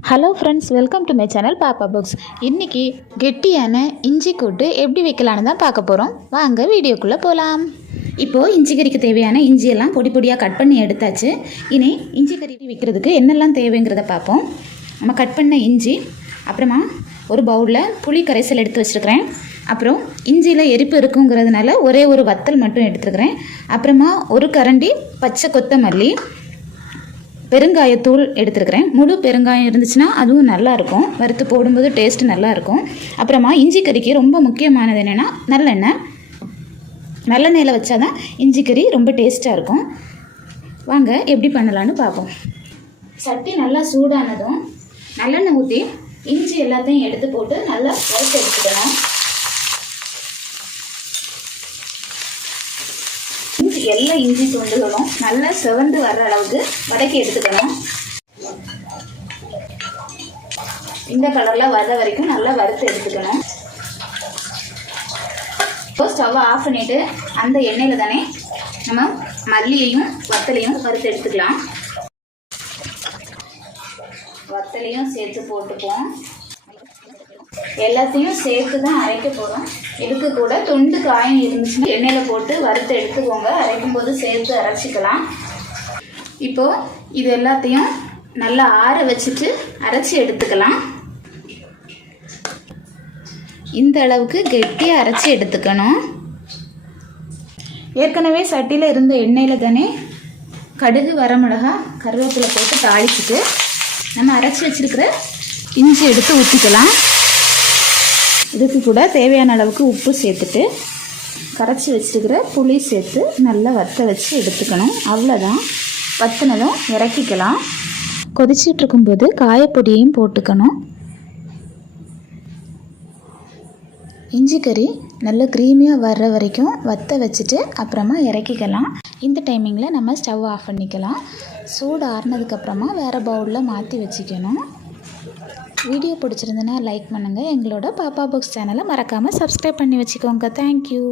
Hello friends welcome to my channel Pappa books இன்றைக்கி கெட்டியான இஞ்சி கூட்டு எப்படி வைக்கலான்னு தான் பார்க்க போகிறோம் வாங்க வீடியோக்குள்ளே போகலாம் இப்போது இஞ்சி கறிக்கு தேவையான இஞ்சியெல்லாம் பொடி பொடியாக கட் பண்ணி எடுத்தாச்சு. இனி இஞ்சி கறி விற்கிறதுக்கு என்னெல்லாம் தேவைங்கிறத பார்ப்போம். நம்ம கட் பண்ண இஞ்சி அப்புறமா ஒரு பவுலில் புளி கரைசல் எடுத்து வச்சுருக்கிறேன். அப்புறம் இஞ்சியில் எரிப்பு இருக்குங்கிறதுனால ஒரே ஒரு வத்தல் மட்டும் எடுத்துருக்கிறேன். அப்புறமா ஒரு கரண்டி பச்சை கொத்தமல்லி பெருங்காயத்தூள் எடுத்துருக்கிறேன். முழு பெருங்காயம் இருந்துச்சுன்னா அதுவும் நல்லாயிருக்கும். வறுத்து போடும்போது டேஸ்ட்டு நல்லாயிருக்கும். அப்புறமா இஞ்சி கறிக்கு ரொம்ப முக்கியமானது என்னென்னா நல்லெண்ணெய். நல்லெண்ணெயில் வச்சா தான் இஞ்சி கறி ரொம்ப டேஸ்ட்டாக இருக்கும். வாங்க எப்படி பண்ணலான்னு பார்ப்போம். சட்டி நல்லா சூடானதும் நல்லெண்ணெய் ஊற்றி இஞ்சி எல்லாத்தையும் எடுத்து போட்டு நல்லா வறுத்து எடுத்துக்கணும். எல்லா இஞ்சி துண்டுகளும் நல்லா செவந்து வர்ற அளவுக்கு வதக்கி எடுத்துக்கணும். இந்த கலரில் வர வரைக்கும் நல்லா வறுத்து எடுத்துக்கணும். இப்போ ஸ்டவ்வை ஆஃப் பண்ணிவிட்டு அந்த எண்ணெயில் தானே நம்ம மல்லியையும் வத்தலையும் வறுத்து எடுத்துக்கலாம். வத்தலையும் சேர்த்து போட்டுப்போம் எல்லாத்தையும் சேர்த்து தான் அரைக்க போகிறோம் இதுக்கு கூட தொண்டு காயம் இருந்துச்சுன்னா எண்ணெயில் போட்டு வறுத்து எடுத்துக்கோங்க. அரைக்கும் போது சேர்த்து அரைச்சிக்கலாம். இப்போது இது எல்லாத்தையும் நல்லா ஆற வச்சுட்டு அரைச்சி எடுத்துக்கலாம். இந்த அளவுக்கு கெட்டியாக அரைச்சி எடுத்துக்கணும். ஏற்கனவே சட்டியில் இருந்த எண்ணெயில் தானே கடுகு வரமிளகா கருவேப்பிலை போட்டு தாளிச்சிட்டு நம்ம அரைச்சி வச்சிருக்கிற இஞ்சி எடுத்து ஊற்றிக்கலாம் இதுக்கு கூட தேவையான அளவுக்கு உப்பு சேர்த்துட்டு கரைச்சி வச்சுருக்கிற புளி சேர்த்து நல்லா வத்த வச்சு எடுத்துக்கணும். அவ்வளோதான் வத்தினதும் இறக்கிக்கலாம். கொதிச்சிட்டு இருக்கும்போது காயப்பொடியையும் போட்டுக்கணும். இஞ்சி கறி நல்ல க்ரீமியாக வர்ற வரைக்கும் வத்த வச்சுட்டு அப்புறமா இறக்கிக்கலாம். இந்த டைமிங்கில் நம்ம ஸ்டவ் ஆஃப் பண்ணிக்கலாம். சூடு ஆறுனதுக்கப்புறமா வேறு பவுலில் மாற்றி வச்சுக்கணும். வீடியோ பிடிச்சிருந்துன்னா லைக் பண்ணுங்கள் எங்களோட பாப்பா புக்ஸ் சேனலை மறக்காமல் சப்ஸ்கிரைப் பண்ணி வச்சுக்கோங்க. தேங்க்யூ